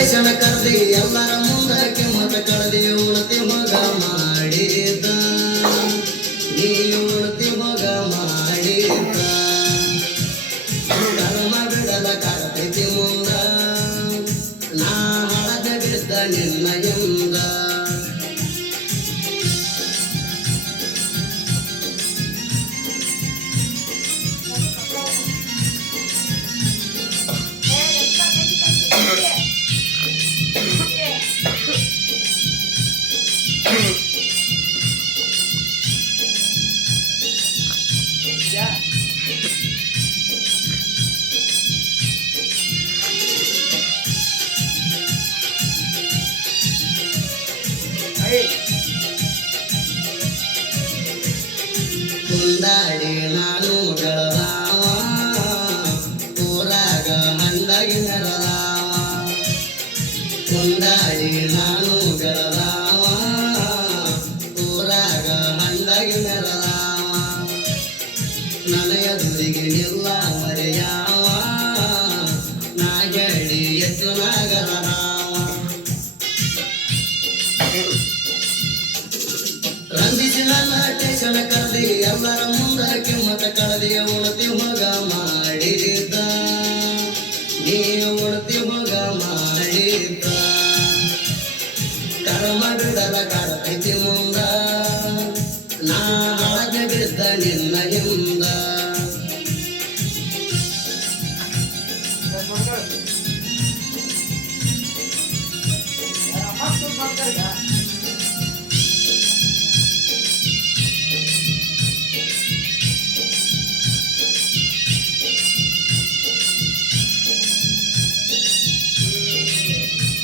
ರೇಷಣ ಕರ್ದಿ ಎಲ್ಲರ ಮುಂದಕ್ಕೆ ಮತ ಕಳೆದಿ ಉಣತಿ ಮಗ ಮಾಡಿದ ನೀ ಉಣತಿ ಮಗ ಮಾಡಿದ ಧರ್ಮ ಬಿಡದ ಕಾಡ್ತೈತಿ ಮುಂದ ನಾ ಹಳದ ಬಿದ್ದ ನಿನ್ನ ಎಂದ ಕುಂದಾಡಿ ನಾನು ಬೆಳದಾವ ಊರಾಗ ಹಂಡಾಗಿ ಮೆರದಾವ ಕುಂದಾಡಿ ನಾನು ಬೆಳದಾವ ಊರಾಗ ಹಂಡಾಗಿ ಮೆರದಾವ ನನ್ನ ಎದುರಿಗೆ ನಿಲ್ಲ ಮರೆಯಾವ ನಾ ಹೇಳಿ ಎದ್ದು ನಾಗ